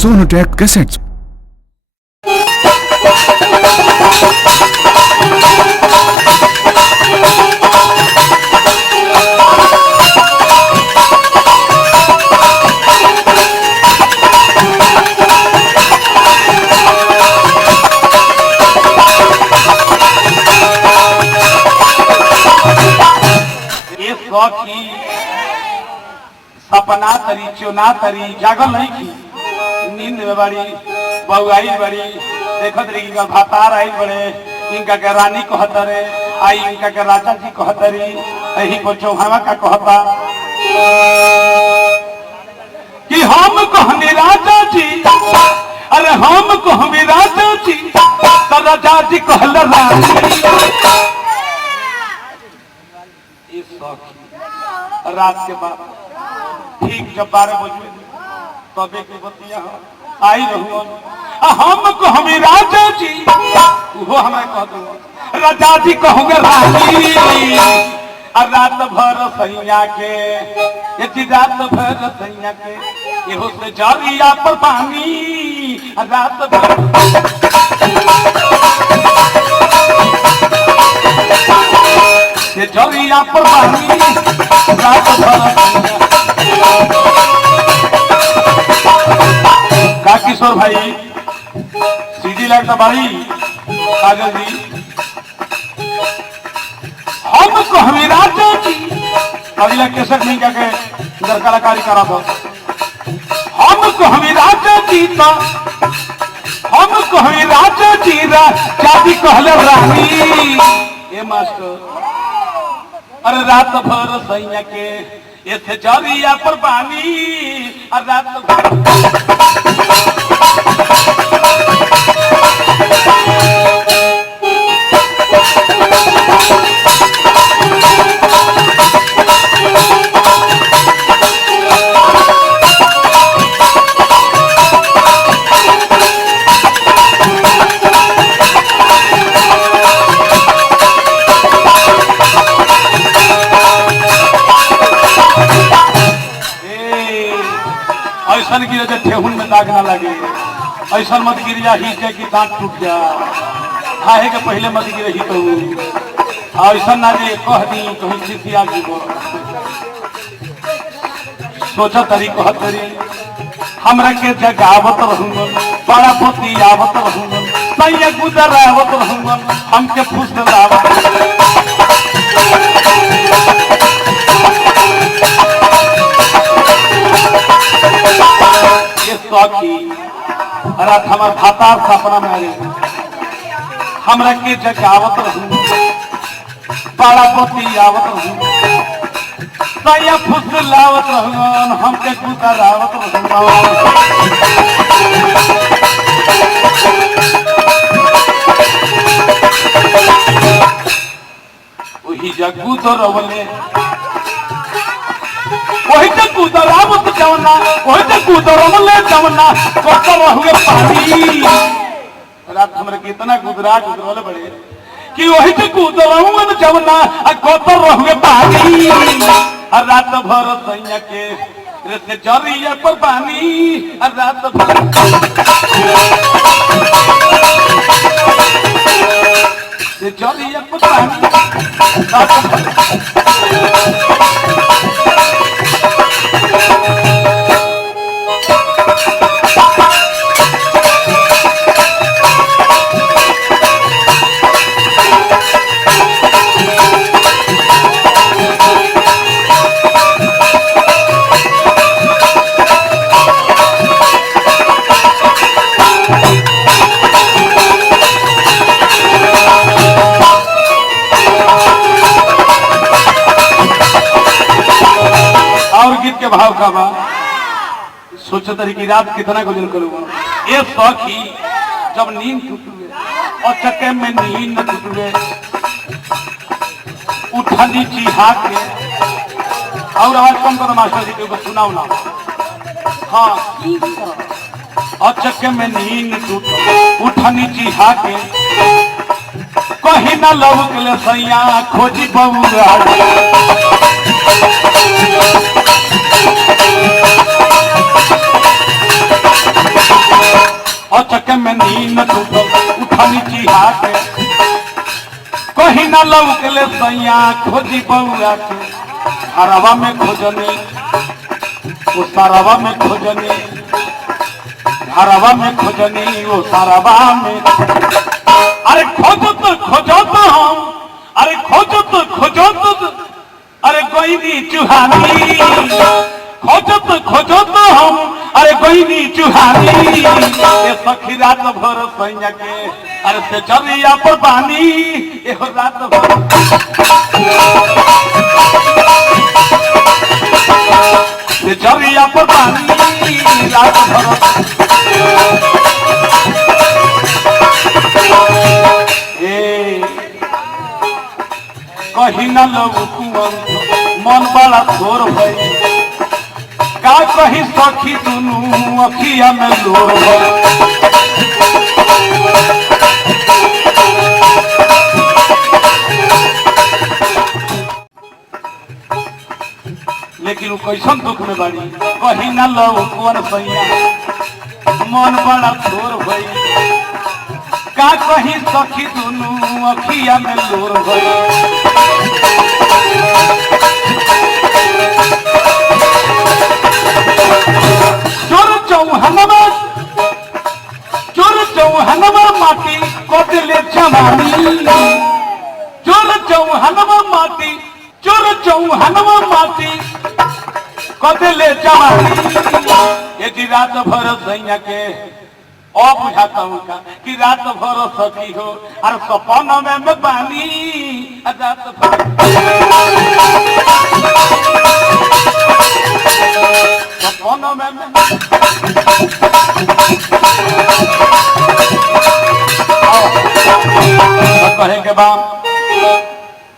Sonotech cassettes. सपना तरी चुना तरी जागल नहीं की नींद में बड़ी बहुआई बड़ी देखत रही भातार आई बड़े इनका के रानी कहतरे आई इनका के राजा जी कहतरी यही को चौहावा का कहता कि हम कहने राजा जी, अरे हम कहने राजा जी तो राजा जी कहल रानी। रात के बाद ठीक जब 12 बजे तबे के बतिया आई रहू हम कहूँ राजा जी वो हमें कह दो राजा जी कहूँगे रानी। रात भर सैया के रात भर सैया के एहो से जरिया पर पानी रात भर जरिया पर पानी रात भर। का किशोर भाई सीधी लगता भाई कागज जी हम कहवी राजा जी अगला केसर नहीं जाके इधर कलाकारी करा दो हम कहवी राजा जी तो हम कहवी राजा जी राजी कहले रानी। ए मास्टर अरे रात भर सैया के ऐसे जरिया पर पानी रात ऐसा गिर जाए ठेहुन में दाग ना लगे, ऐसा मत गिर जा ही के दांत टूट जा खाए के पहले मत गिर ही तो ऐसा ना जे कह दी कहीं खिसिया जीवो सोचा तरी कह तरी हमरा के जगावत रहूंगा बड़ा पोती आवत रहूंगा सैया गुजर आवत रहूंगा हमके फुसलावत रात हमार भातार सपना में आए हमरा के जगावत रहूं बड़ा पोती आवत रहूं सैया फुसलावत रहूं हमके गुजरावत रहूं। वही जगू तो रवले वही तक कूदरावत जवना वही तक कूदरमले जवना कोतर हुए पानी। रात हमरे कितना गुजरा गुजरले बड़े कि वही तक कूदरमन जवना कोतर हुए पानी रात भर सैया के रे जरिया पर पानी रात भर से जरिया पर पानी रात भर। गीत के भाव का बा सोचो तरी की रात कितना गुजर करूंगा ये सौखी जब नींद टूटे और चक्के में नींद टूटे उठनी चिहा के और आवाज कम करो मास्टर जी को सुनाओ ना। हाँ और चक्के में नींद टूटे उठनी चिहा के कहीं ना लौक ले सैया खोजी बउआ और चक्के में नींद टूटल उठनी चिहा के कहीं ना लौकले सैया खोजी बउआ के हरवा में खोजनी वो सारवा में खोजनी हरवा में खोजनी वो सारवा में अरे खोजो तो हम अरे खोजो तो अरे गोइनी चुहानी खोजो तो हम अरे गोइनी चुहानी ये सखी रात भर सैया के अरे से जरिया पर पानी ये रात भर से जरिया पर पानी रात भर कहीं न लोग मन बड़ा थोर भई का कहीं सखी दुनू अखिया में लोर भई लेकिन वो कैसन दुख में बाड़ी कहीं न लोग सैया मन बड़ा थोर भई का कहीं सखी दुनू अखिया में लोर भई चौहनवा माटी कदले जवानी चोर चौहनवा माटी कदले जवानी ये रात भर सैया के बुझाता हूँ का कि रात भर सखी हो और सपन में पानी रात भर सपन में कहे के बाद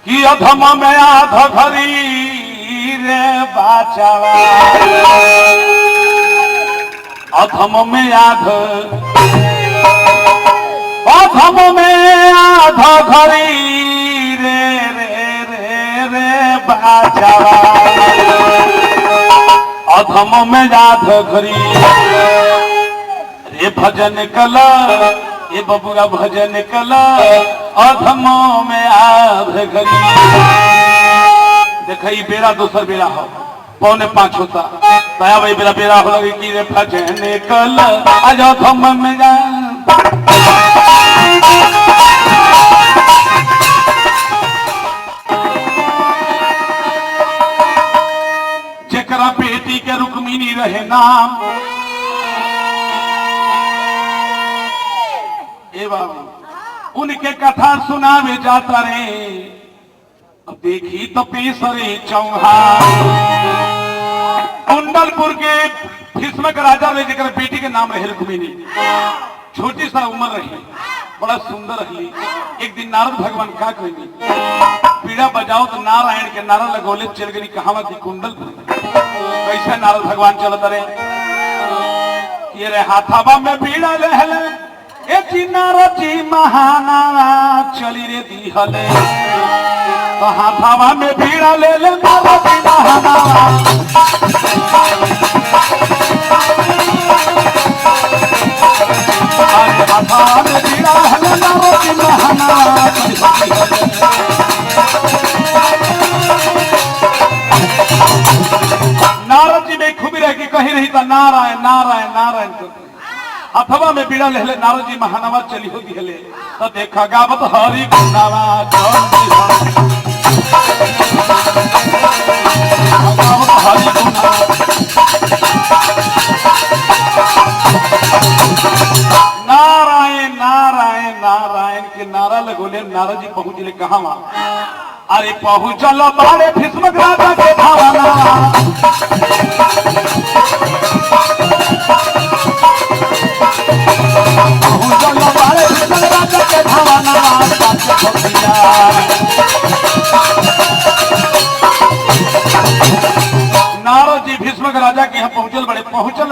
कि अधम में आध घरी रे बाचावा अधम में आध घरी रे रे रे रे बाचावा अधम में आध घरी रे भजन कला ये बबुआ भजन कला अधमों में आध घरी देख बेरा दूसर बेरा हो 4:45 होता दया भाई बेरा बेरा हो लगे कि रे भजन कला आज अधम में जा जेकरा बेटी के रुक्मिनी रहे नाम उनके कथा सुनावे जाता रे अब देखी तो पेशरे चौहान कुंडलपुर के भीष्मक राजा ने जेकर बेटी के नाम रहे रुक्मिनी छोटी सा उम्र रही बड़ा सुंदर रही एक दिन नारद भगवान का कहनी पीड़ा बजाओ तो नारायण के नारा लगोले चल गई कहावत की कुंडलपुर कैसे नारद भगवान चलत रहे ये रे हाथाबा में पीड़ा रहले नारजी महानावा चली रे दिहले तो हाथावा में भीड़ा ले ले नारजी महानावा हाथावा में भीड़ा ले नारजी महानावा नारद जी में खूबी रह की कही रही था नारायण नारायण नारायण अथवा में पीड़ा ले नारद जी महानवा चली होती है तो देखा गावत हरि गुनावा नारायण नारायण नारायण के नारा लगोले नारद जी पहुंचले कहां अरे पहुंचल बाड़े भीष्मक राजा के भावना नारद जी भीष्मक राजा के यहाँ पहुंचल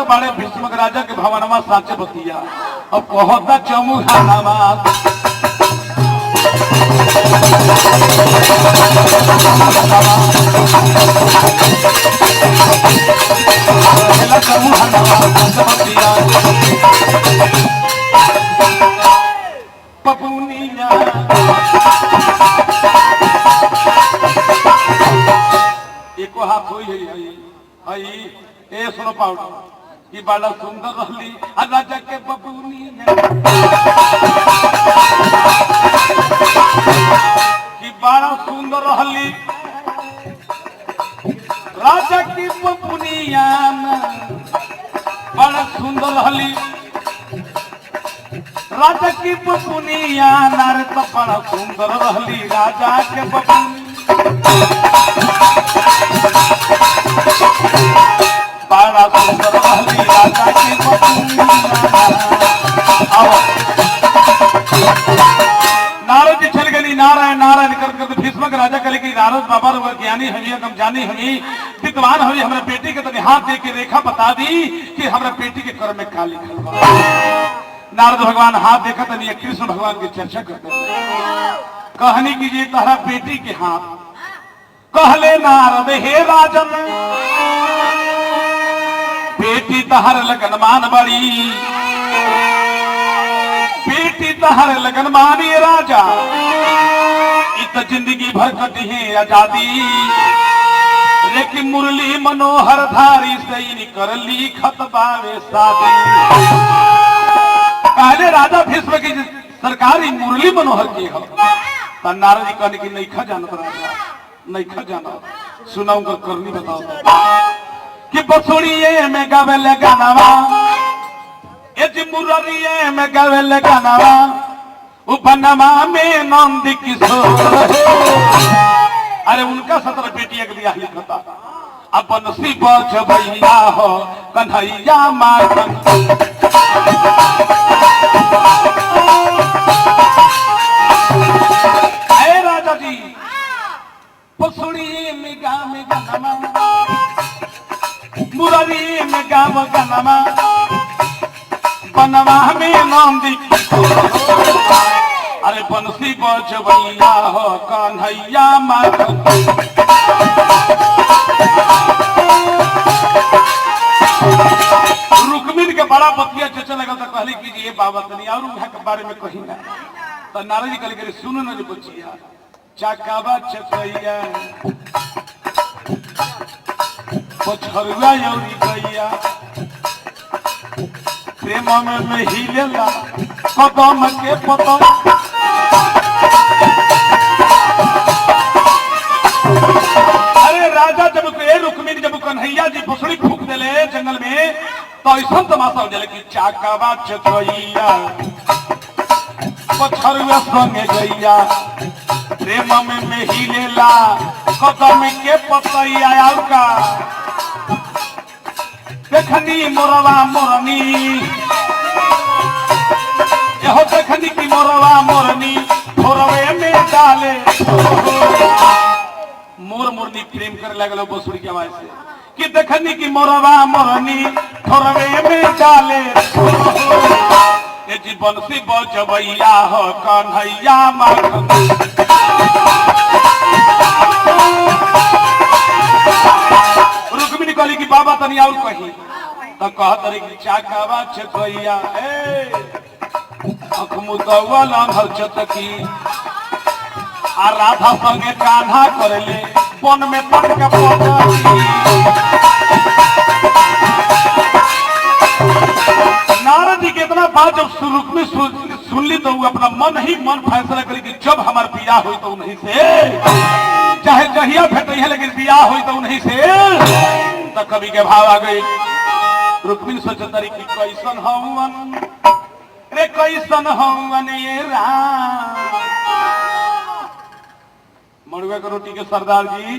बड़े भीष्मक राजा के भवनमा साचे बतिया अब कहता चमुहा नवाज चमुहा नवाज बबुनिया एको हाथ होई हई ए सुनो पाउडर कि बड़ा सुंदर रहली राजा के बबुनिया कि बड़ा सुंदर रहली राजा की बबुनिया बड़ा सुंदर रहली राजा की बबुनिया नारे तो बड़ा सुंदर रहली राजा के बबुनिया बड़ा सुंदर रहली राजा की बबुनिया। नारद जी चल गई नारायण नारायण कर भीष्मक राजा कहे कि नारद बाबा ज्ञानी हमी हम जानी हमी विद्वान हमी हमारे बेटी के तनी हाथ दे के रेखा बता दी कि हमारे बेटी के कर्म में का लिखल बा। नारद भगवान हाथ देखा तनी कृष्ण भगवान की चर्चा करते कहनी कीजिए तहरा बेटी के हाथ कहले नारद हे राजन बेटी तहर लगनमान बड़ी बेटी तहर लगनमानी राजा इत जिंदगी भर कटी है आजादी लेकिन मुरली मनोहर धारी सही कर ली खत बावे शादी। पहले राजा भीष्म की सरकारी मुरली मनोहर की हो नारद जी कहने की नहीं खा जाना राजा नहीं खा जाना सुनाऊंगा करनी बताओ कि बसुड़िए में गावेले गानावा ये मुरलिए में गावेले गानावा उपनमा में नंदी किशोर अरे उनका 17 बेटिया के ब्याह लिखता अब बनसी बच भैया हो कन्हैया माखन राजा जी बसुड़िए में गाना मुरली में गाव गनमा बनवा में नंदी अरे बंसी बजवैया हो कन्हैया माखन रुक्मिणी के बड़ा बतिया चचा लगा तो कहली कि ये बाबा तनी और उनका के बारे में कही ना तो नारद जी कहले सुनो ना जो बचिया चाकावा चचैया पछरुआ यौरी गैया प्रेम में हिलेला कदम के पतन अरे राजा जब रुक्मिणी जब कन्हैया जी फसड़ी फूक दिले जंगल में तो ऐसा तमाशा हो जाए कि चाकावा चचैया पछरुआ संगे गैया प्रेम में हिलेला कदम के पतैया और का देखनी मोरवा मोरनी यहो देखनी की मोरवा मोरनी थोरवे में डाले मोर मोरनी प्रेम करे लगलो बसुरी की आवाज से कि देखनी की मोरवा मोरनी थोरवे में डाले ये जी बंसी बजवैया हो कन्हैया माखन रुक्मिणी कहली कि बाबा तनी और कही तो कहत रही कि चाकावा चचैया अखमुतवा लांघल चतकी आ राधा संगे कान्हा करले वन में तक के नारद जी के इतना बात जब रुक्मिणी सुन ली तो अपना मन ही मन फैसला करी कि जब हमार बियाह हुई तो नहीं से चाहे जहिया भेट है लेकिन बियाह हुई तो नहीं से तो कवि के भाव आ गई रुक्मिणी सोचतरी कि कैसन हवन रे कैसन हवन ये राम मड़ुआ के रोटी के सरदार जी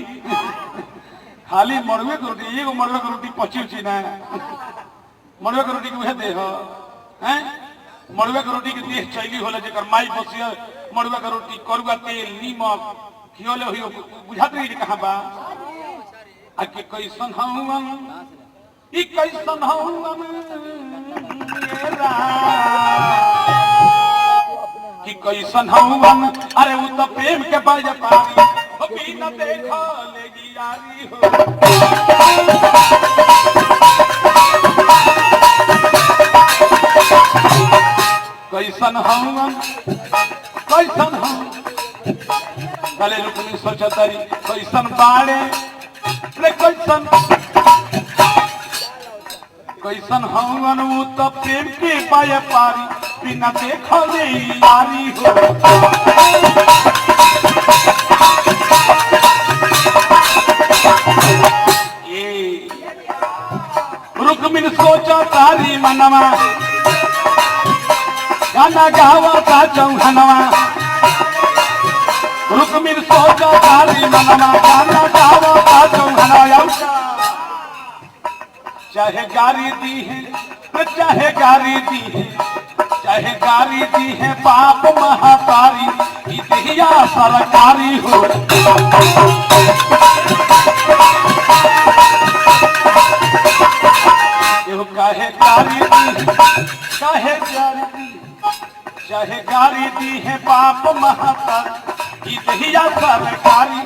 खाली मड़ुआ के रोटी एगो मड़ुआ के रोटी पची ना मड़ुआ के रोटी के उहे देह हैं मड़ुआ के रोटी के देह चैली होला जेकर माई बसिया मड़ुआ के रोटी करुआ तेल नीमक खियोले हुई बुझात रही कहां बा आ कि कैसन हवन ई कैसन हवन ये राम कि कैसन हवन अरे वो तो प्रेम के बाज पानी हो बिना देखा लेगी यारी हो कैसन हम कैसन हम कले रुक्मिणी सोचतरी कैसन बाड़े रे कैसन कैसन हम वो तो प्रेम के पाए पारी बिना देखले यारी हो ये रुक्मिणी सोचा तारी मनवा गाना गावा का चौहनवा रुक्मिणी सोचा तारी मनवा गाना गावा का चौहनवा चाहे गारी दी है चाहे गारी दी है चाहे गारी दी है पाप महातारी इतिया सरकारी हो काहे गारी दी चाहे गारी दी चाहे गारी दी है पाप महातारी इतिया सरकारी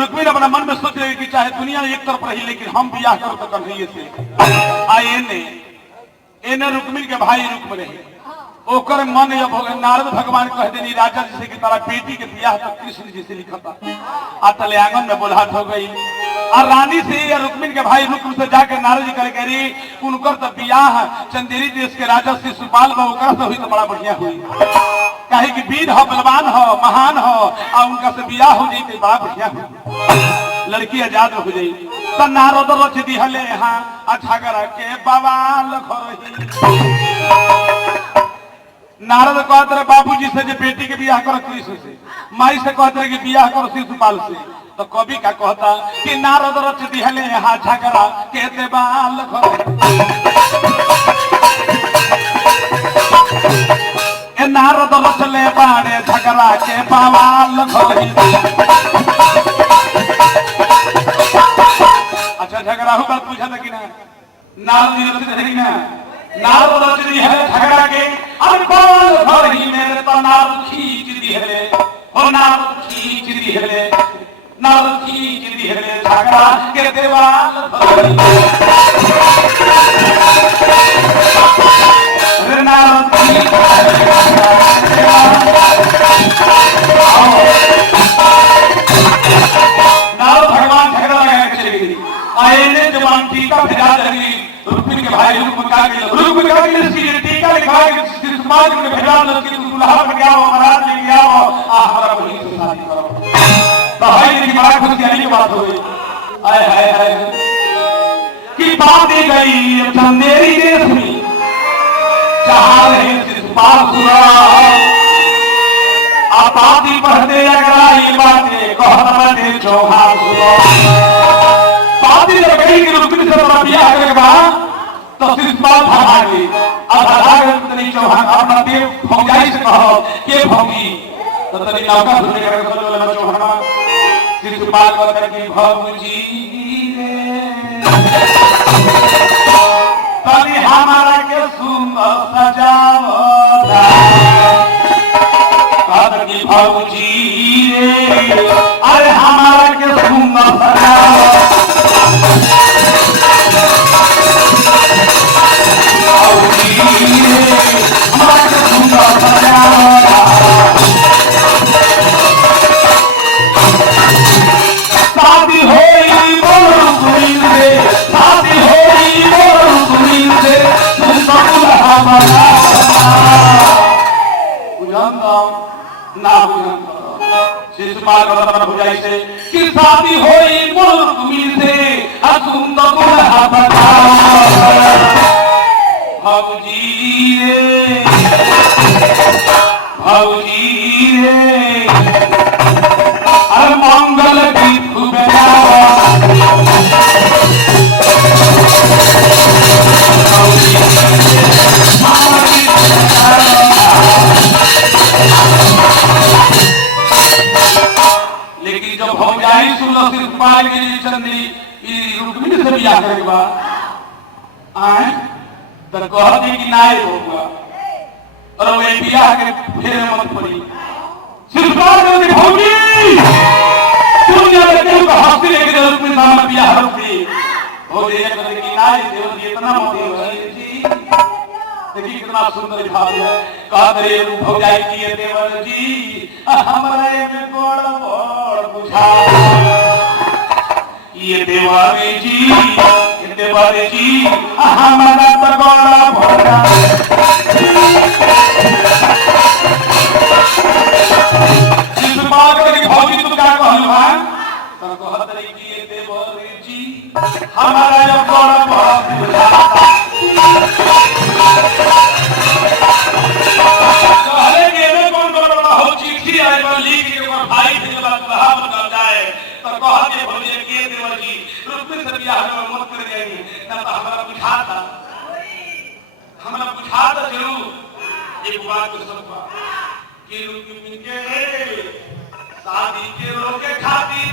रुक्मिणी अपना मन में सोच रही कि चाहे दुनिया एक तरफ रही लेकिन हम ब्याह करो तो कन्हैया से आए ने रुक्मिणी के भाई रुक में रहे ओकर मन जब नारद भगवान कह देनी राजा जी से कि तारा बेटी के ब्याह तो कृष्ण जी से लिखा था आ तले आंगन में बुलाहट हो गई और रानी से या रुक्मिणी के भाई रुक्म से जाके नारद जी करे करी उनकर तो ब्याह चंदेरी देश के राजा से सुपाल बा ओकरा से हुई तो बड़ा बढ़िया हुई कहे कि वीर हो बलवान हो महान हो और उनका से ब्याह हो जाई तो बड़ा बढ़िया हुई लड़की आजाद हो जाई तो नारद रच दिहले हां अच्छा करा के बवाल खरही नारद कहते रहे बाबूजी से जो बेटी के ब्याह करो कृष्ण से माई से कहते रहे कि ब्याह करो शिशुपाल से तो कवि का कहता कि नारद रच दिहले यहाँ झगड़ा कहते बाल नारद रचले बाड़े झगड़ा के बवाल अच्छा झगड़ा हो बात पूछा था कि ना नारद रच ना नारद रच दी है झगड़ा के अनबाल घर ही मेरे तो नारद खींच दी है ओ नारद खींच दी है नारद खींच दी है झगड़ा के देवाल रे नारद नारद भगवान झगड़ा लगा के चली गई आए ने जवान टीका भिजा रही रुक्मिणी के भाई रुक्मिणी का टीका लिखा है कि समाज में भेजा कि दुल्हा बन गया हो महाराज ले गया हो हमारा बहन से शादी करो तो भाई की बड़ा खुशी की बात हो गई हाय हाय हाय की बात गई चंदेरी देश में जहां रहे शिशुपाल आपाती पढ़ते अगराई बातें कहत बने चौहान सुनो पाती जब कहीं की रुक्मिणी से ब्याह करे बा तो शिशुपाल भागे अब भागे तनी चौहान अपना देव भौजाई से कहो के भौगी तो तनी नौका धुने कर चलो चौहान शिशुपाल कहता कि भौजी तनी हमारा के सुंदर सजाओ कहता कि भौजी अरे हमारा के सुंदर सजाओ शादी होई मोर से शादी होई मोर से तुम सब हमारा ना शिशुपाल का भुजाई से कि शादी होई मोर से तुम सब हमारा भौजी रे हर मंगल गीत लेकिन जब भौजाई सुनो शिशुपाल की चंद्री रुक्मिणी से ब्याह करेगा आए तो कहती कि नाय होगा और वो ब्याह के फेरे मत पड़ी शिशुपाल ने भौजी तुम ने बेटे को हंसी लेके रुक्मिणी सामने ब्याह रुकी हो जाए कभी कि ना देव जी इतना मोटी है जी देखिए कितना सुंदर भाव है कादरे हो जाए कि ये देवर जी हमारे में बड़ बड़ बुझा ये देवारे जी हमारा तो बड़ा भोला जिस बात की भौजी तू क्या कहलवा तो कहत रही कि ये देवारे जी हमारा जो बड़ा भोला कहले के में कौन बड़ा हो चिट्ठी आए बा लिख के भाई के बात कहा बता जाए तो कहते भौजी के देवर जी रुपये से बियाह में मत कर जाएंगे ना तो हमारा बुझाता जरूर एक बात तो समझा कि रुक्मिणी के शादी के रोके खातिर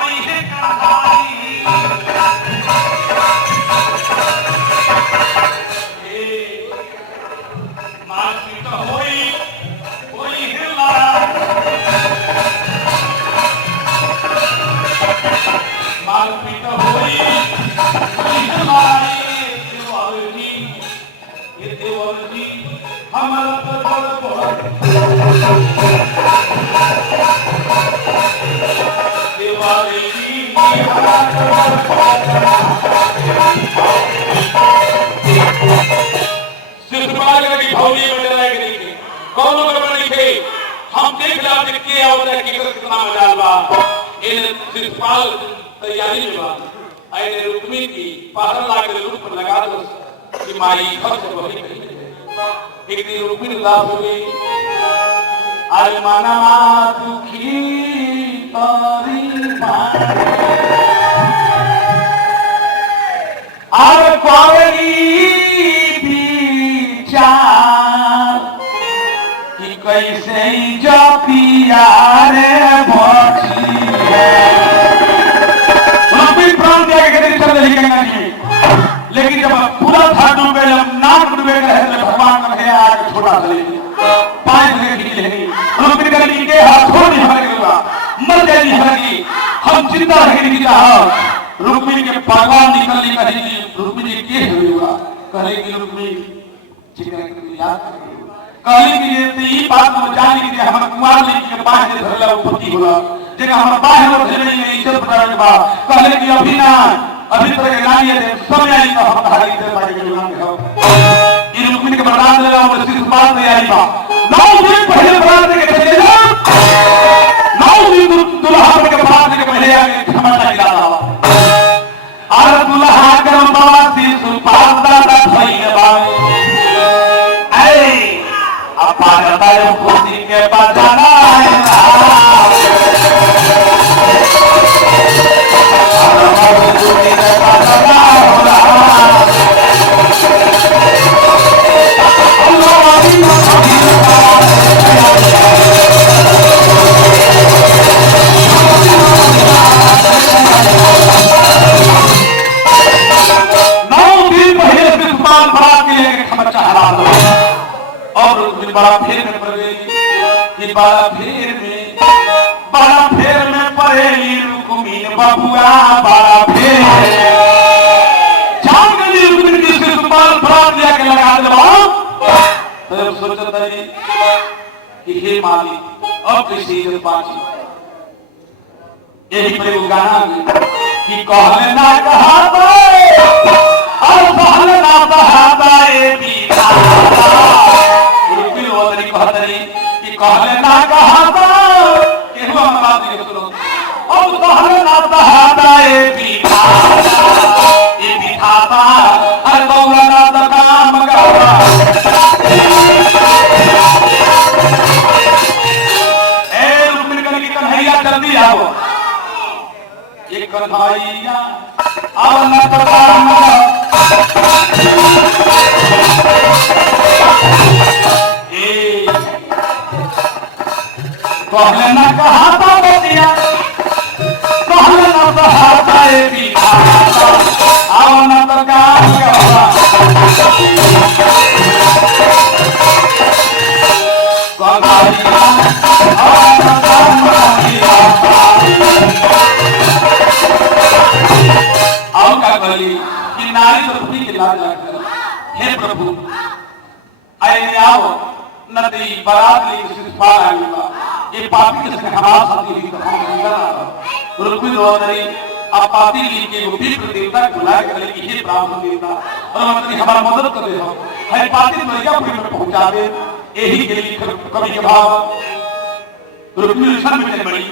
और ये कहानी मारपीट होई हिला मारपीट होई हमारे देवर जी हमारा तो देवर जी सिर्फ की भौजी में लड़ाई करेंगे कौन लोग लिखे हम देख जाते के होता है कि कितना मजा बा इन सिर्फ तैयारी में बा आए रुक्मिणी की पहर लाके रूप पर लगा दो कि माई खर्च बही एक दिन रुक्मिणी उदास हो गई आज माना दुखी तारी और कोई विचार कि कैसे जो प्यारे भोजी है प्राण दिया के चल नहीं लेकिन जब पूरा था डूबे जब नाक डूबे रहे भगवान का है आगे छोटा चले पांच जगह खींच लेंगे रुक्मिणी करेगी के हाथों नहीं भरेगा मर जाएगी हरेगी हम जिंदा रहने की चाह रुक्मिणी के भगवान निकलने कहेगी रुक्मिणी के हुआ कहेगी रुक्मिणी चिंता याद कहेगी ये बात को जाने के हम कुमार लेके के बाहर से धरला उपति होला जेका हम बाहर से नहीं इज्जत बतावे बा कहले कि अभी ना अभी तक रानी है समय आई तो हम धारी दे पाई के नाम है ये रुक्मिणी के बरदान ले हम सिर्फ बात नहीं आई बा 9 दिन पहले बरदान के चले जा 9 दिन दुल्हा के बाद के पहले आके क्षमा चाहिए था और दुल्हा के बाबा से सुपास दादा भई बा ऐ अपागता है खुशी के बजाना बड़ा फेर में पड़ गई कि बड़ा फेर में पड़ेली रुक्मिणी बबुआ बड़ा फेर जान गई रुक्मिणी की सिर बाल प्राण लिया के लगा दे तो सोचता है कि हे माली अब किसी इज्जत बाजी यही पर वो गाना कि कहले ना कहा और कहले ना कहा ए बिना कि कहले ना कहा कि हुआ बात ये सुनो अब कहले ना कहा ए विधाता हर बौला ना तो काम करवा ए रुक्मिणी कने की कन्हैया जल्दी आओ ये कन्हैया आओ ना तो काम कहले ना कहा था बतिया कहले ना कहा था ए विधाता आओ ना तो काम करवा कन्हैया आओ ना काम करवा आओ का कहली कि नारी द्रौपदी के लाज लाग हे प्रभु आए आओ नदी बारात ले सिफार आई बा ये पापी के संग हमारा साथी ही तो रुकमी रोदरी आप पापी ली के वो भी देवता बुला के ले कि हे ब्राह्मण देवता और मंत्री हमारा मदद कर दे हो है पापी मिर्जापुर में पहुंचा दे यही के लिए कवि के भाव रुकमी ऋषभ में बड़ी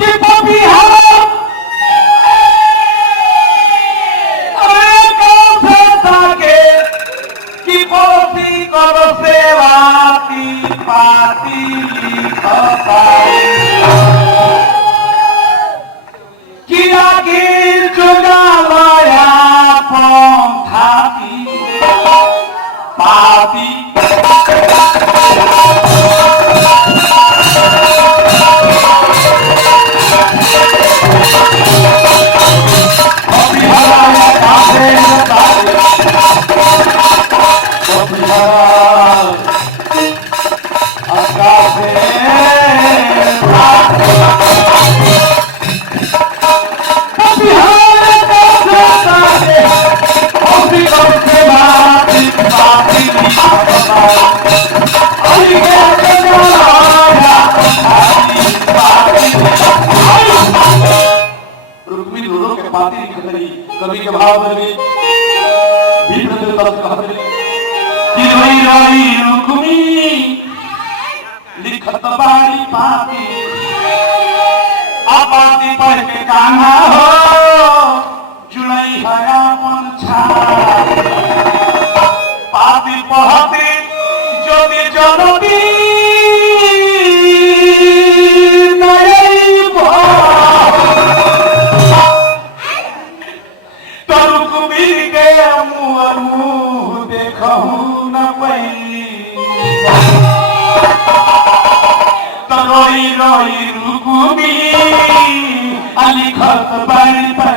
कि पापी हमारा अरे कौन से ताके कि पोती करो सेवाती पाती लिखता कि आखिर जुगा लया पंथाती पाती कभी के भाव में भीतर से तरफ कहते कि रोई रोई रुक्मी लिखत बारी पाती आपाती पढ़ के कान्हा हो जुड़ई हया मन छा पाती पढ़ते ज्योति जनती रोई रोई रुकुमी अली खत बारी पर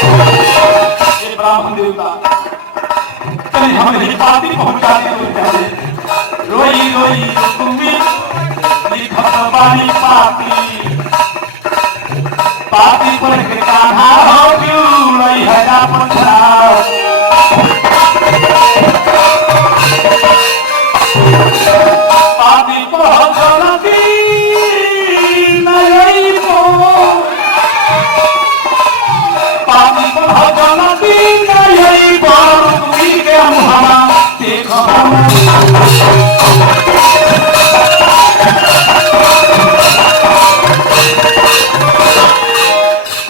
ये ब्राह्मण देवता चलिए हमें पाती पहुंचाने को चाहे रोई रोई रुकुमी अली खत बारी पाती पाती पर के कान्हा हो जुड़ई हया पंछा पापी को जनती नहीं को पापी को जनती नहीं को तुम्ही के मुहावा देखो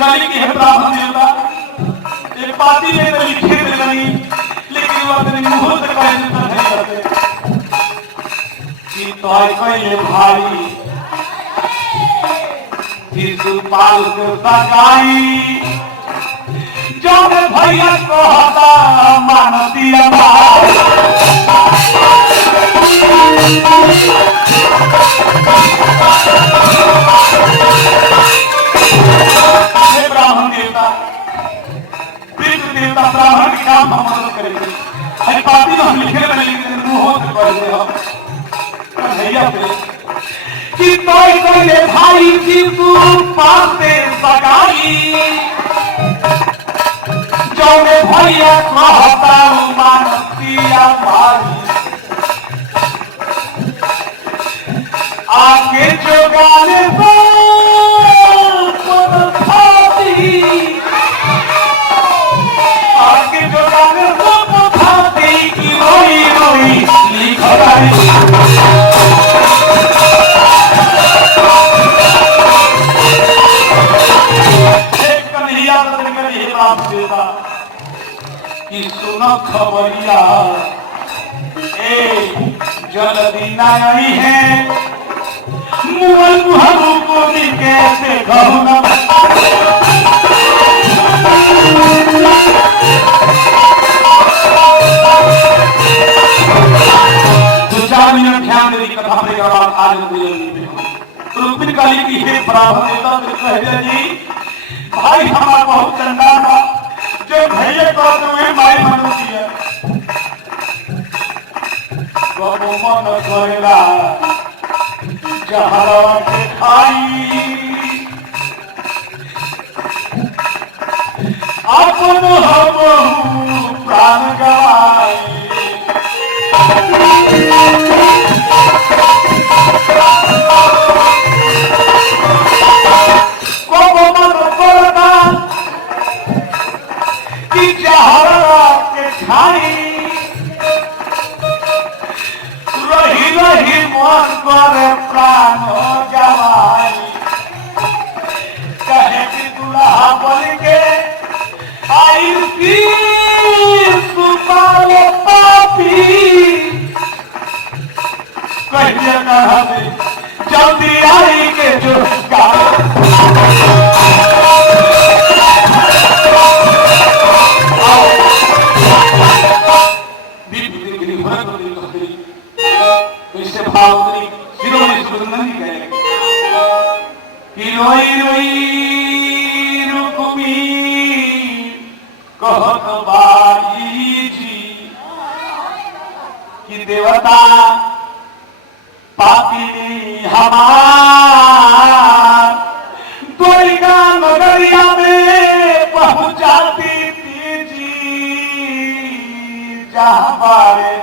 कली की है ब्राह्मण देवता एक पापी ने तो लिखे नहीं लेकिन वो अपने मुंह से कहने नहीं करते तोय कइले भाई शिशुपाल के सगाई जब भैया कहता मानती ब्राह्मण देवता पितृ देवता ब्राह्मण के काम हम मदद करेंगे अरे पापी तो हम लिखे लेकिन मुंह से पढ़ रहे कि तोय कइले भाई शिशु पासे सगाई जौने भैया कहता मानतिया भाई आके जोगाने आके जोगाने की रोई रोई लिखवाई कि सुनो खबरिया ए जल्दी ना आई है मुहल मुहल को कैसे कहूँ ना दो चार मिनट ध्यान देने का हमारे बाद आज रुक्मिणी काली की हे ब्राह्मण देवता कह जी भाई हमारा बहुत चंदा था जो भैया को तुम्हें माई मनुष्य है तो मन करेगा जहरवा के खाई अपन हम प्राण गवाई को मन करता कि जहरवा के खाई रही रही मन करे प्राण गवाई कहे कि दुल्हा बन के आई सुपाल पापी कहिए कहा जल्दी आई के जो इससे भाव रोई रोई रुकमी कहत बाई जी कि देवता पापी हमार द्वारिका नगरिया में पहुंचाती थी जी जहां बारे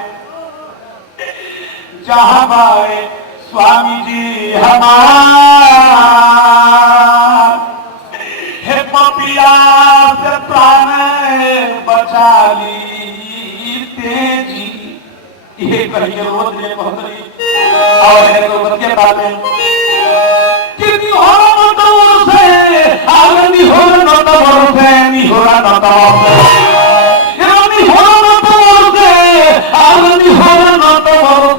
स्वामी जी हमार हे पपिया से प्राण बचा ली तेजी ये कहिए रोज ये बहुत रही और है तो बच्चे बातें कितनी हो तो से आगनी हो न तो से नहीं हो न तो इरानी हो न तो से आगनी हो न तो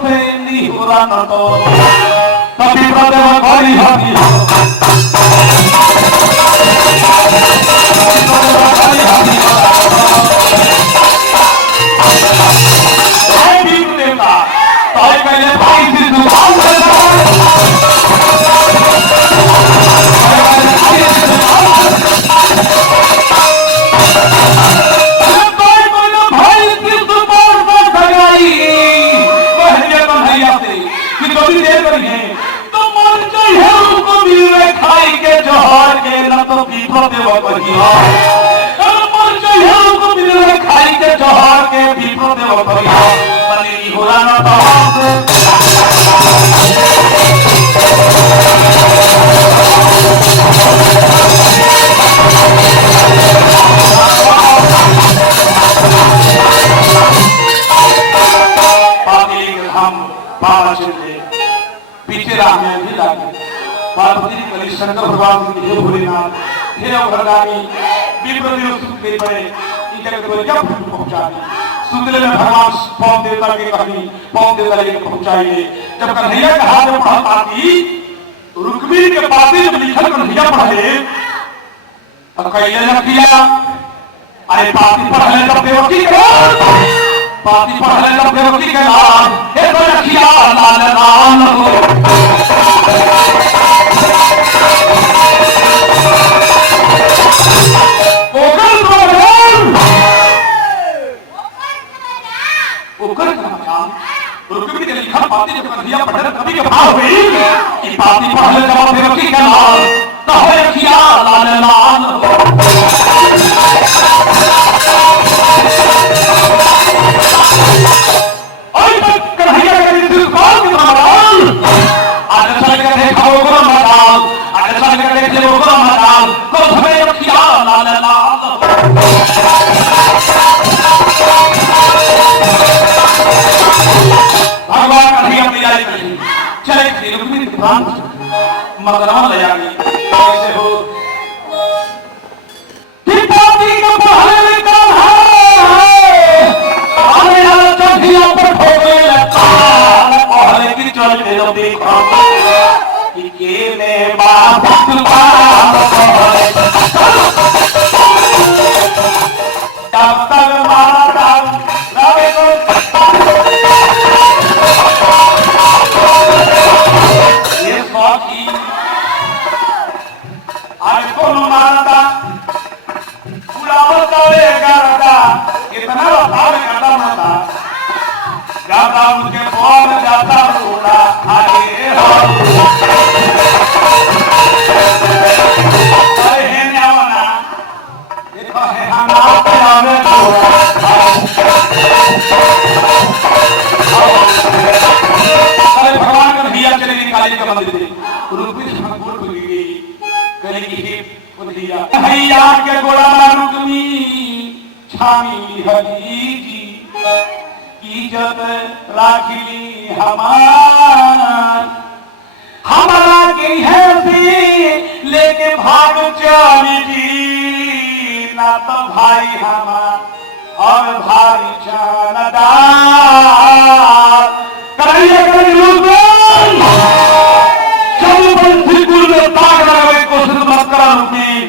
से नहीं हो न तो तभी प्रदेव कोई हाथी खाई के जोहर के भीतर देव करिया बनी होला न पीछे राह में भी लागे पार्वती कली शंकर भगवान हे भोलेनाथ हे अवघरानी बीरबली सुख दे पड़े इनके को जब पहुंचा दी सुंदर में भगवान पौन देवता के कभी पौन देवता के पहुंचाएंगे जब कन्हैया का हाथ में पढ़ आती रुक्मिणी के पासे जब लिखल कन्हैया पढ़े तो कैले रखिया अरे पाती पढ़ ले जब देवकी के पाती पढ़ ले जब देवकी के नाम हे तो रखिया लाल लाल हो ओकर रुक्मिणी के लिखा पाती जब कन्हैया पढ़े कभी के भाव हुई कि पाती पढ़ ले जब देवकी के नाम तो हे रखिया लाल लाल कन्हैया के दिल कौन कितना बड़ाल आज साल के देखा होगा मदाल आज साल के देखे होगा मदाल को हमें रखिया लाल लाल भगवान कन्हैया तैयारी करी चले थी रुक्मिणी प्राण मगरवा ले आनी कैसे हो पाती का पहले का है अरे यार चढ़िया पर ठोके लगता पहले की चल के देखा कि केने बाप तब तक मारा रवे को ये सौखी आज कौन मारता पूरा बतावे गाता कितना बतावे गाता माता गाता उनके कौन जाता पूरा आगे हो छानी हरी जी इज्जत राखली हमार हमारा की है लेके भाग चली जी ना तो भाई हमार और भाई जानदार करिए कोशिश मत करा रुकी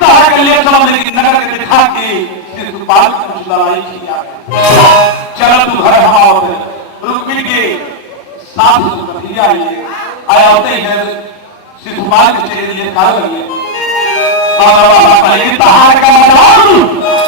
तार के लिए चलो लेकिन नगर के दिखा के सिर्फ बाल कुछ लड़ाई किया चलो तू घर आओ रुक मिल के साफ सुथरा आया होते हैं सिर्फ बाल के चेहरे लिए खा लगे पहले तहार का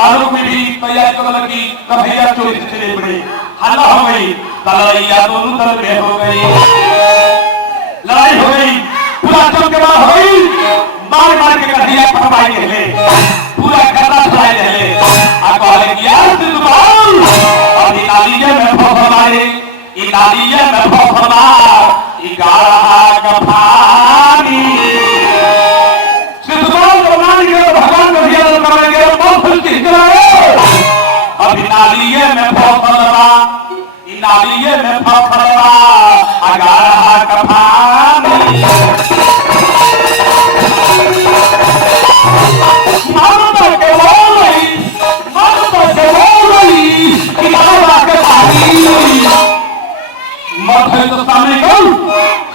आलू में भी तैयार कर लगी कन्हैया चोरी से चले पड़े हल्ला हो गई लड़ाइया दोनों तरफ में हो गई लड़ाई हो गई पूरा चौकेबार हो गई मार मार के कन्हैया फरमाई ले पूरा गला चलाए ले आगे किया सिद्धपाल और इनालिये में फरमाए इनालिये में फरमाए इगारा का पानी सिद्धपाल भगवान के भगवान कन्हैया करेंगे अभी नालिये में फौफलवा इनालिये में फौफलवा अगारा का पानी मारता के बोली इनारा के पानी मथे तो सामने कौन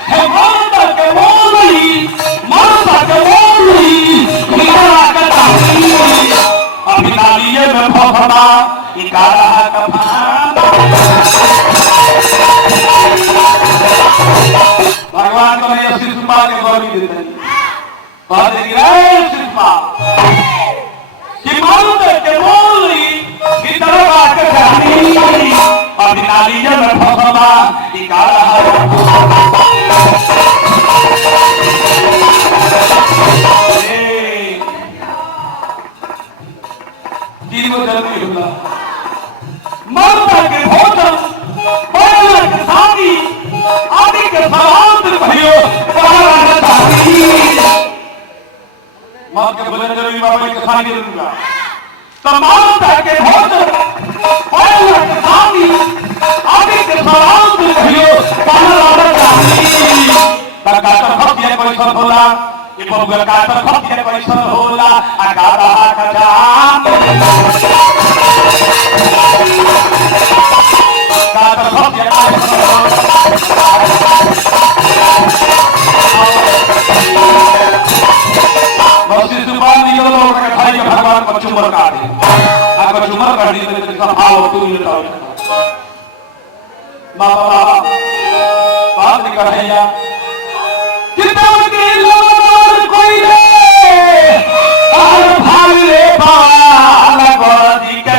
है मारता के बोली इनारा के पानी नालिये में फौफला इकारा का भगवान को ये शिल्पा के गौरी देते हैं कह देगी शिल्पा कि मालूम है कि बोल रही कि तरह आकर जानी और नालिये में फौफला इकारा जरूरी होगा मरता के भोजन बोलने के साथी आदि के सवाल भाइयों मां के बोले जरूरी बाबा के साथी रहूंगा तो मरता के भोजन बोलने के साथी आदि के सवाल भाइयों तकातर खतिया पैसा होला ये बहुगर कातर खतिया पैसा होला अगारा का जान कातर खतिया पैसा बसी सुबान दियो लोग के भाई भगवान को चुमर काटे अगर चुमर काटी तो सब आओ तू ये तो बाबा बात कर हैया कितना के लोग कोई रे और भाग रे बाल गोदी के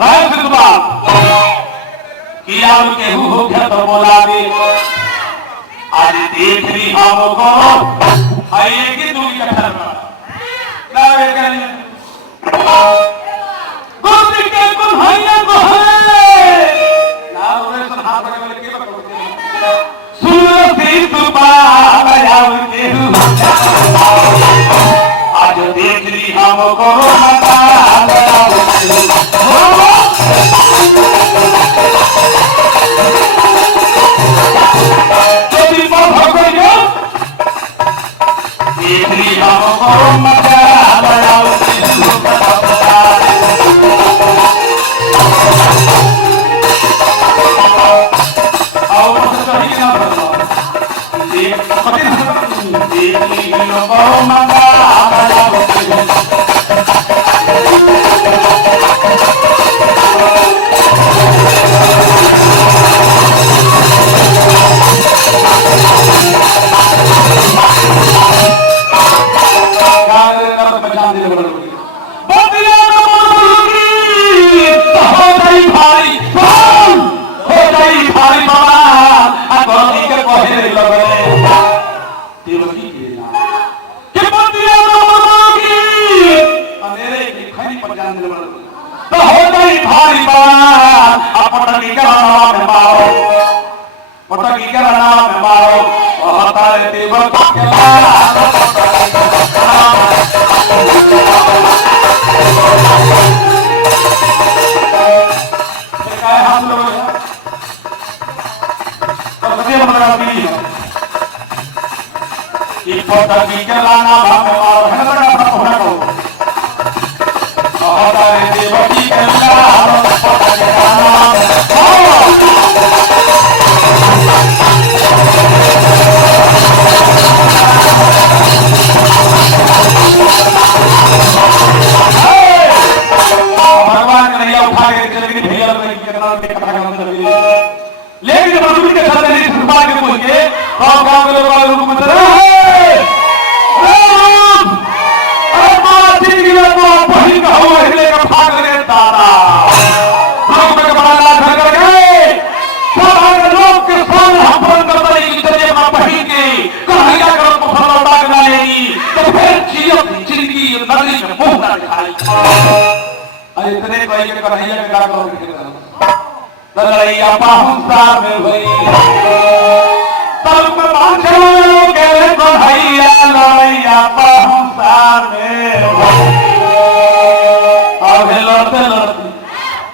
राय सिद्धबा किया उनके हो गया तो बोला दे आज देख रही हमको आइए कि दूरी का ठहरना ना वे करें गोदी के कुल्हाइया को है ना उन्हें सुना पकड़ के आज देख ली हमको इतनी हमको मजा बनाओ सिद्धू का और सही ना बोलो ये पति इतनी हमको मजा बनाओ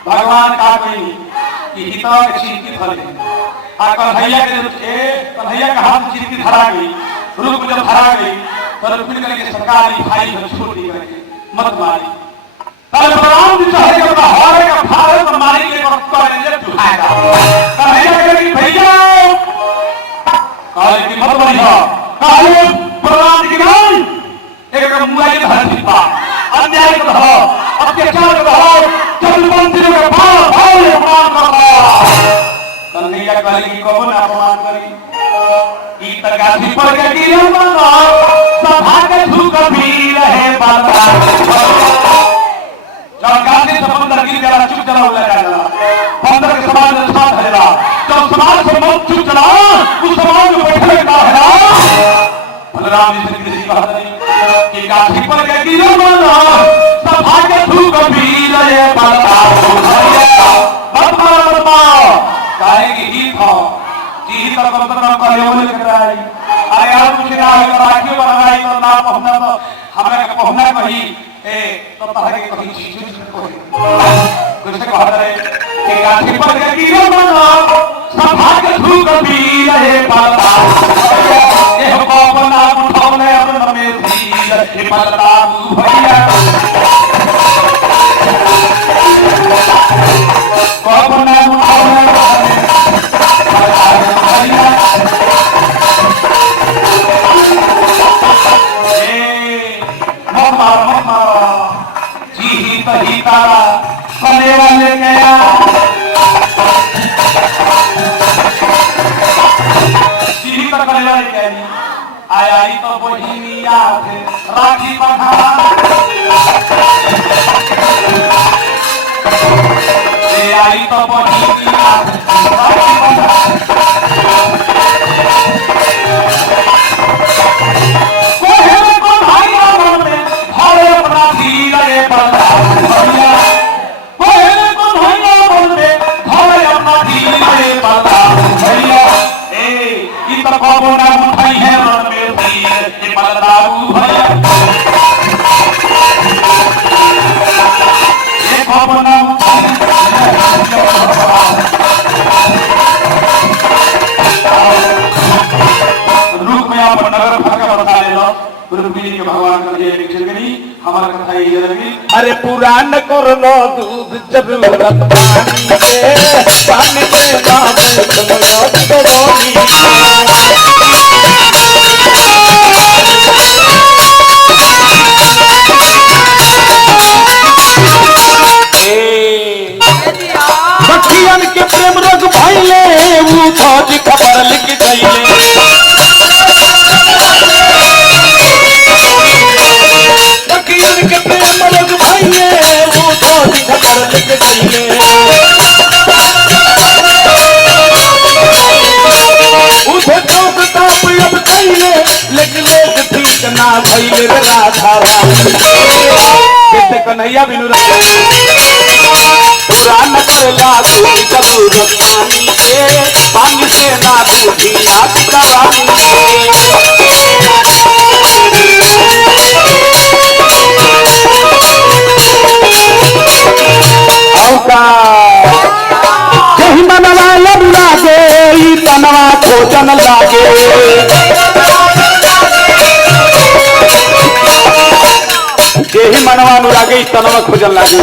भगवान का कि हितवा के चिंतित भले आ कन्हैया का हाथ चिंतित धरा गई रूप जब धरा गई तो रुपये करके सरकारी भाई को छोड़ दी करके मत मारी तब बलराम जी चाहे कि हरे का भारत मारी के वक्त का रेंजर उठाएगा कन्हैया कहेगी भैया काले की मत मारिया काले बलराम जी की नहीं एक मुआई धरती पा अन्याय को हो अत्याचार को हो चंद्रवंशी के भाव भाव अपमान करता कन्हैया कहेगी कौन अपमान करी की तरगासी पर के गिरे मनो सभा के धूक भी रहे बाबा तरगासी समुद्र गिर गया चुप चला उला जाएगा बंदर के समाज में साथ रहेगा जब समाज से मौत चुप चला उस समाज में बैठे का है बलराम जी से किसी बात नहीं कि गाछी पर के गिरे मनो सभा के धूक भी रहे बाबा बाबा कहेगी ही था जी तक मतलब करे बोले कराई अरे यार कुछ ना है राखी बनाई तो ना पहनना तो हमें पहनना कहीं ए तो तरह के कहीं चीज कोई कुछ से कहा रे कि गाछी पर के गिरे मनो सभा के धूक भी रहे बाबा ये को अपना उठावले अपना में थी हिम्मतरा भैया को अपना उठावले ही तारा करने वाले गया जी तक करने वाले गया आया ही तो बहिनिया राखी बंधा आई तो बहिनिया राखी बंधा रूप में आप नगर भर का बता ले लो पृथ्वी के भगवान का जय लिखनी हमारा कथा ये रही। अरे पुराण कर लो दूध जरूरत पानी के नाम बखियन के प्रेम रोग भइले वो फौज खबर लिख गइले बखियन के प्रेम रोग भइले वो फौज खबर लिख गइले उधर चौक ताप अब गइले लेकिन लोग ठीक ना भइले राधा रानी किसे कन्हैया बिनु पुराण करेला दूध जरूरत पानी के पानी से ना दूधी आपका रानी कहीं मनवा लब लागे तनवा खोजन लागे यही मनवा अनुरागे तनवा खोजन लागे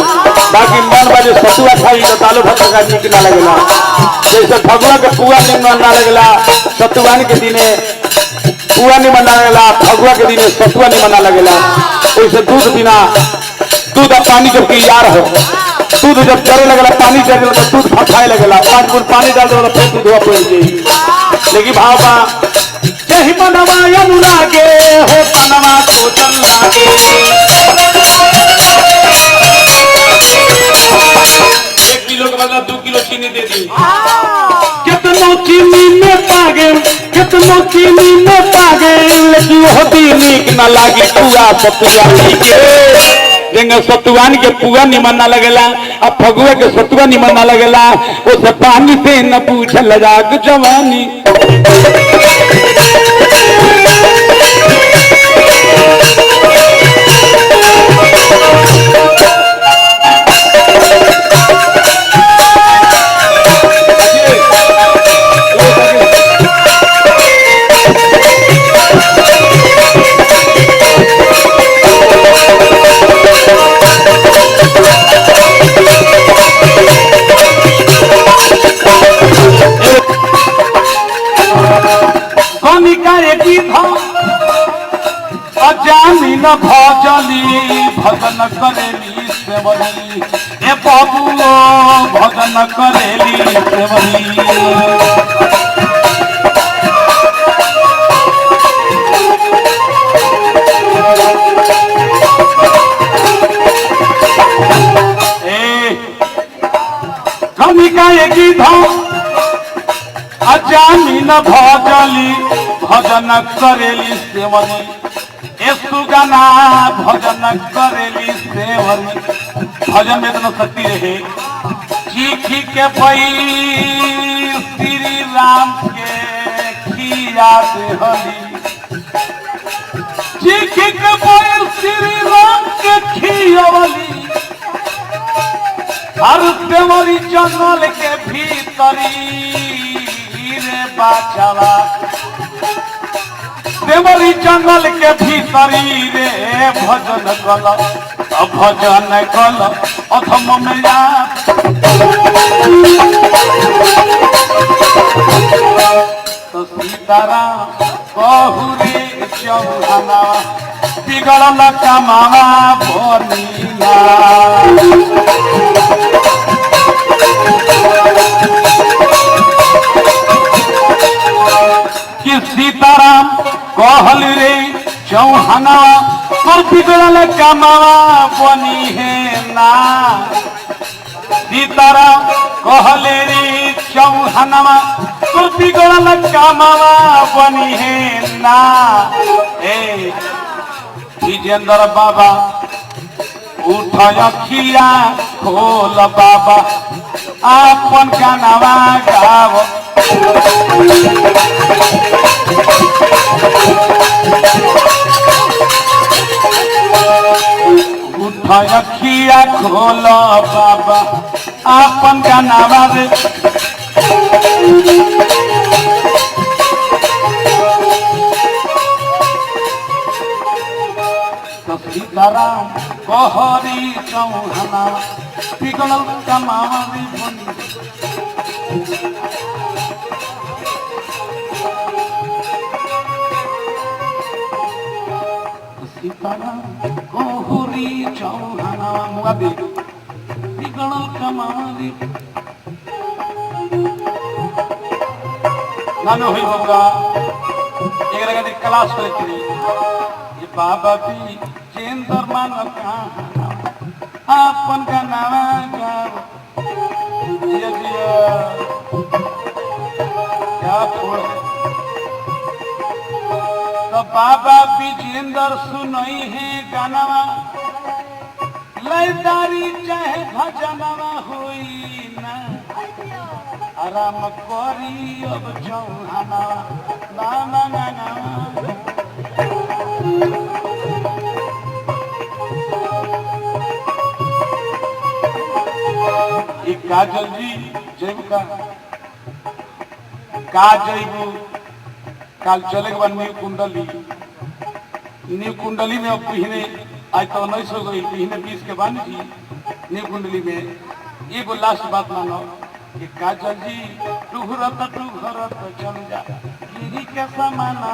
बाकी मन बाजे सतुआ खाई तो दालो भात का नीक ना लगेला जैसे फगुआ के पुआ निमन ना लगेला सतुआन के दिने पुआ निमन ना लगेला फगुआ के दिने सतुआ निमन ना लगेला वैसे दूध बिना दूध और पानी जब की यार हो दूध जब चढ़े लगेला पानी चढ़े तो दूध फटाए लगेला 5 बूंद पानी डाल दो फिर दूध हुआ पड़ जाए लेकिन भाव बा यही मनवा अनुरागे हो तनवा खोजन लागे 1 किलो के बदला 2 किलो चीनी दे दी कितनो चीनी में पागे कितनो चीनी में पागे लेकिन होती नीक न लागी पुआ सतुआ के देंगे सतुआन के पुआ निमन ना लगेला अब फगुआ के सतुआ निमन ना लगेला उसे पानी से न पूछ लजाक जवानी अजानी न भजली भजन करेली सेवली ए बाबुओ भजन करेली सेवली कनिका गीत अजानी न भजली भजन करेली सेवली सुगना भजन करेली सेवनी भजन में इतना शक्ति रहे चीखी के पई श्री राम के खिया देहली चीखी के पई श्री राम के खियावली हर सेवरी जंगल के भीतरी रे बाचावा देवरी जंगल के भीतरी रे भजन कल अधम में तो सीताराम कहू रे चौहाना बिगड़ल कमावा बनिया कि सीताराम कहल रे चौहानवा और बिगड़ल कमावा बनी है ना सीताराम कहल रे चौहानवा और बिगड़ल कमावा बनी है ना ए विजेंद्र बाबा उठ अखिया खोल बाबा आपन गानावा गाव उठ अखिया खोल बाबा आपन गानावा रे सीताराम कहरी चौहाना बिगड़ल कमारी बनी सीताराम कहरी चौहाना मुआबी बिगड़ल कमारी नानो हुई बबुआ एक लगा क्लास करी ये बाबा भी चेंदर मान कहाँ अपन का नाम जिया जिया क्या फोड़ तो बाबा विजेंदर सुनई है गानावा लयदारी चाहे भजनवा होई ना आराम करी अब चौहाना ना ना ना ना एक काजल जी जैब का जैबू काल चले के बाद न्यू कुंडली में अब पीहने आज तो 1900 गई पीहने 20 के बाद जी न्यू कुंडली में एगो लास्ट बात मानो कि काजल जी तू घरत चल जा गिरी के समाना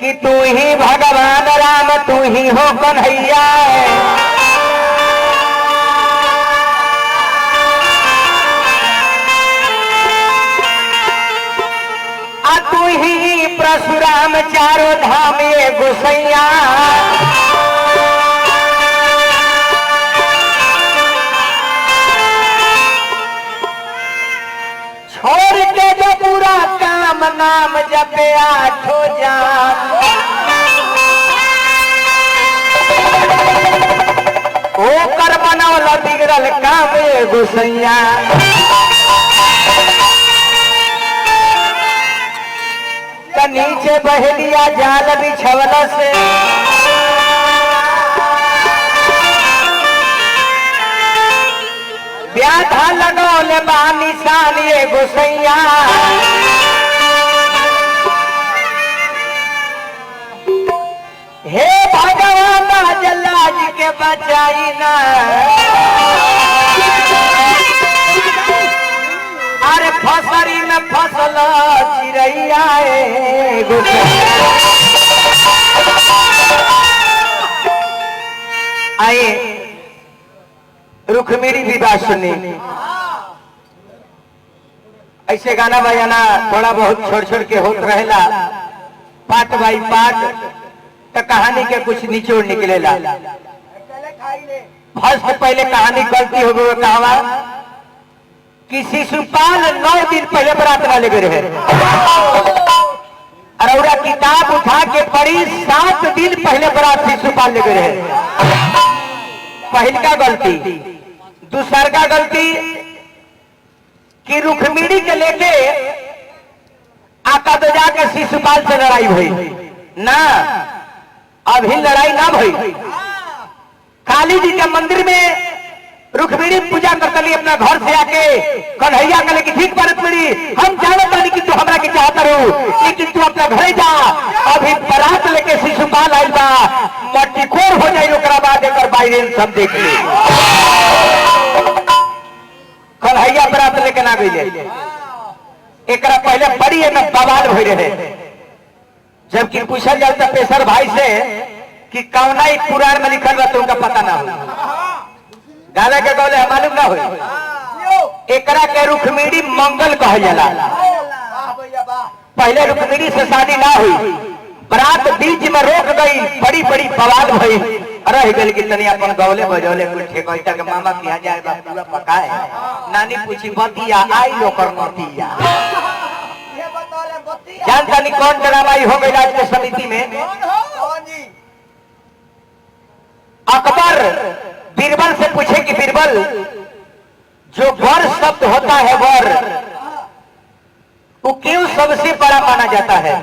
कि तू ही भगवान राम तू ही हो कन्हैया तू ही परशुराम चारों धाम ये गुसैया छोड़ के जो पूरा काम नाम जपे आठो जान ओ कर बनौला बिगड़ल काम ये गुसैया नीचे बहलिया जाल बिछवल से व्याधा लगौले बा निशान ये गुसैया हे भगवान जल्लाद के बचाई ना अरे फसरी में फसल चिड़ैया आए रुक्मिणी विवाह सुनी ऐसे गाना बजाना थोड़ा बहुत छोड़ छोड़ के होत रहेला पार्ट बाई पार्ट तो कहानी के कुछ निचोड़ निकलेला। फर्स्ट पहले कहानी गलती हो गई कहा कि शिशुपाल 9 दिन पहले बरात वाले गए रहे और किताब उठा के पढ़ी 7 दिन पहले बरात शिशुपाल ले गए रहे। पहल का गलती। दूसर का गलती कि रुक्मिणी के लेके शिशुपाल से लड़ाई हुई ना, अभी लड़ाई ना हुई। काली जी के मंदिर में रुक्मिणी पूजा करतली अपना घर से आके कन्हैया कले की ठीक पर रुक्मिणी हम जानत नहीं कि तू हमरा के चाहत रहू, लेकिन तू अपना घरे जा, अभी बारात लेके शिशुपाल आइल बा, मट्टीखोर हो जाई, ओकरा बाद एकर बाइरेन सब देख ले। कन्हैया बारात लेके ना गइले, एकरा पहले बड़ी में बवाल हो रहे। जबकि पूछल जाए तो पेशर भाई से कि कौना एक पुराण में लिखल बा, तुमका पता ना हो, गाले के गौले मालूम ना हो। एकरा के रुक्मिणी मंगल कहल जाला। पहले रुक्मिणी से शादी ना हुई, बरात बीच में रोक गई, बड़ी बड़ी बवाल भई, रह गई कि तनी अपन गौले बजौले कुछ ठेकोइता के मामा किया जाए पूरा पकाए, नानी पूछी बतिया आई लोकर मतिया। जानता नहीं कौन ड्रामाई हो गई आज के समिति में। अकबर बीरबल से पूछे कि बीरबल जो वर शब्द होता है वर, वो क्यों सबसे बड़ा माना जाता है?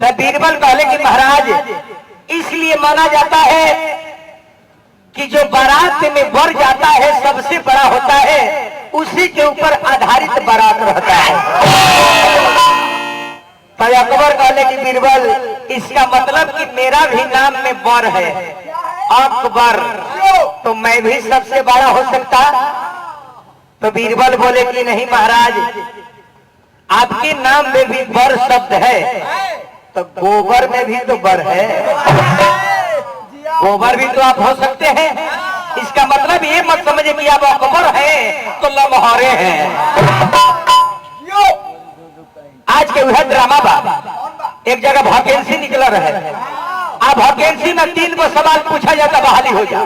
तो बीरबल कहले कि महाराज इसलिए माना जाता है कि जो बारात में वर जाता है सबसे बड़ा होता है, उसी के ऊपर आधारित बारात रहता है। तो अकबर कहले कि बीरबल इसका मतलब कि मेरा भी नाम में वर है अकबर, तो मैं भी सबसे बड़ा हो सकता? तो बीरबल बोले कि नहीं महाराज, आपके नाम में भी वर शब्द है, तो गोबर में भी तो वर है, गोबर भी तो आप हो सकते हैं। इसका मतलब ये मत समझे कि आप अकबर हैं तो लम्हारे हैं। आज के वह ड्रामा बा, एक जगह वैकेंसी निकला रहे, अब वैकेंसी में 3 गो सवाल पूछा जाता, बहाली हो जा।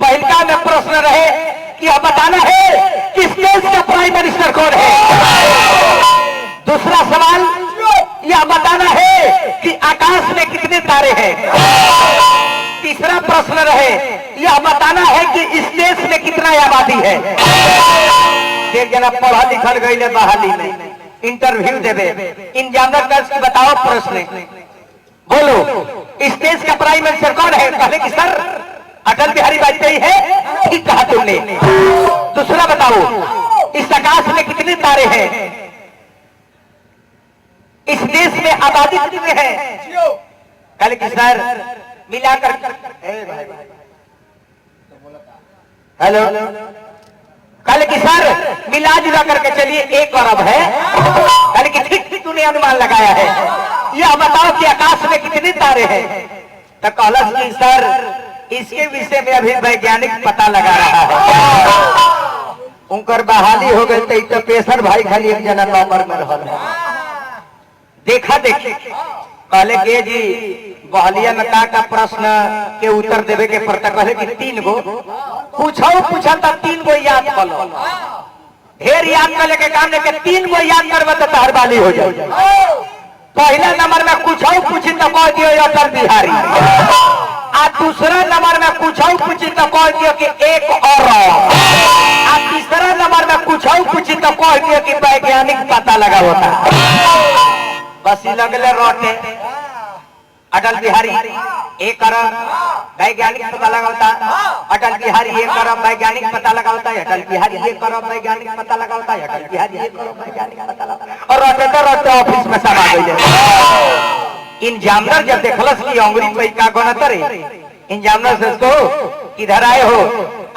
पहला में प्रश्न रहे कि अब बताना है कि इस देश का प्राइम मिनिस्टर कौन है। दूसरा सवाल यह बताना है कि आकाश में कितने तारे हैं। तीसरा प्रश्न रहे यह बताना है कि इस देश में कितना आबादी है। एक जना पढ़ा लिखल गई बहाली में इंटरव्यू देवे, एग्जामिनर दर्ज की बताओ प्रश्न, बोलो इस देश का प्राइम मिनिस्टर कौन है? कहले कि सर अटल बिहारी वाजपेयी है। ठीक कहा तुमने। दूसरा बताओ इस आकाश में कितने तारे हैं, इस देश में आबादी कितनी है? कहले कि सर मिलाकर, हेलो, कहले कि सर मिला जुला करके चलिए 1 अरब है। कहले कि ठीक तूने अनुमान लगाया है, यह बताओ कि आकाश में कितने तारे हैं? तो कहला कि सर इसके विषय में अभी वैज्ञानिक पता लगा रहा है। उनकर बहाली हो गई तो पेशर भाई खाली एक जना नंबर में रहा देखा देखी। कहले के जी बहलिया में का प्रश्न के उत्तर देवे के पड़ता? कहले कि 3 गो पूछो, पूछा था 3 गो याद कर लो, ढेर याद कर लेके काम लेके 3 गो याद करवा तो हर बाली हो जाए। पहला नंबर में पूछो पूछी तो कह दियो अटल बिहारी, आ दूसरा नंबर में पूछो पूछी तो कह दियो कि 1 और, आ तीसरा नंबर में पूछो पूछी तो कह दियो कि वैज्ञानिक पता लगा होता। बस लगले रोटे अटल बिहारी 1 अरब वैज्ञानिक पता लगाता, अटल बिहारी 1 अरब वैज्ञानिक पता लगाता है, अटल बिहारी 1 अरब वैज्ञानिक पता लगाता है, अटल बिहारी 1 अरब वैज्ञानिक पता लगाता, और रोटे तो रोटे ऑफिस में सब आ गए। एग्जामिनर जब देखलस की अंग्रेजी पे का गणत रे, एग्जामिनर से उसको किधर आए हो?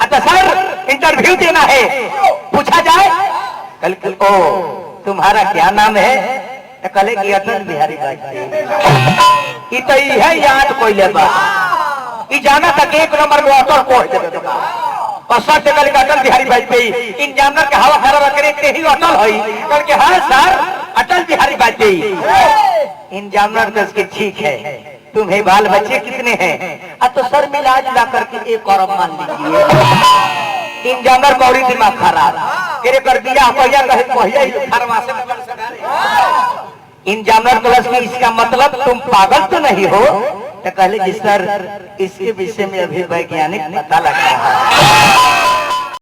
अच्छा सर इंटरव्यू देना है, पूछा जाए? कल ओ तुम्हारा क्या नाम है? कले की अटल बिहारी वाजपेयी। तो है याद कोई ले जाना तक 1 नंबर में अटल पहुंच देते और सर से कल अटल बिहारी वाजपेयी। एग्जामिनर के हवा खराब करे ते ही अटल है, कल के हाँ सर अटल बिहारी वाजपेयी। एग्जामिनर दस के ठीक है, तुम्हें बाल बच्चे कितने हैं? तो सर मिला जुला करके 1 अरब मान लीजिए। एग्जामिनर कौड़ी दिमाग खराब कर दिया, एग्जामिनर क्लास में इसका मतलब तुम पागल तो नहीं हो? तो कहले जी सर इसके विषय में अभी वैज्ञानिक पता लगा रहा है।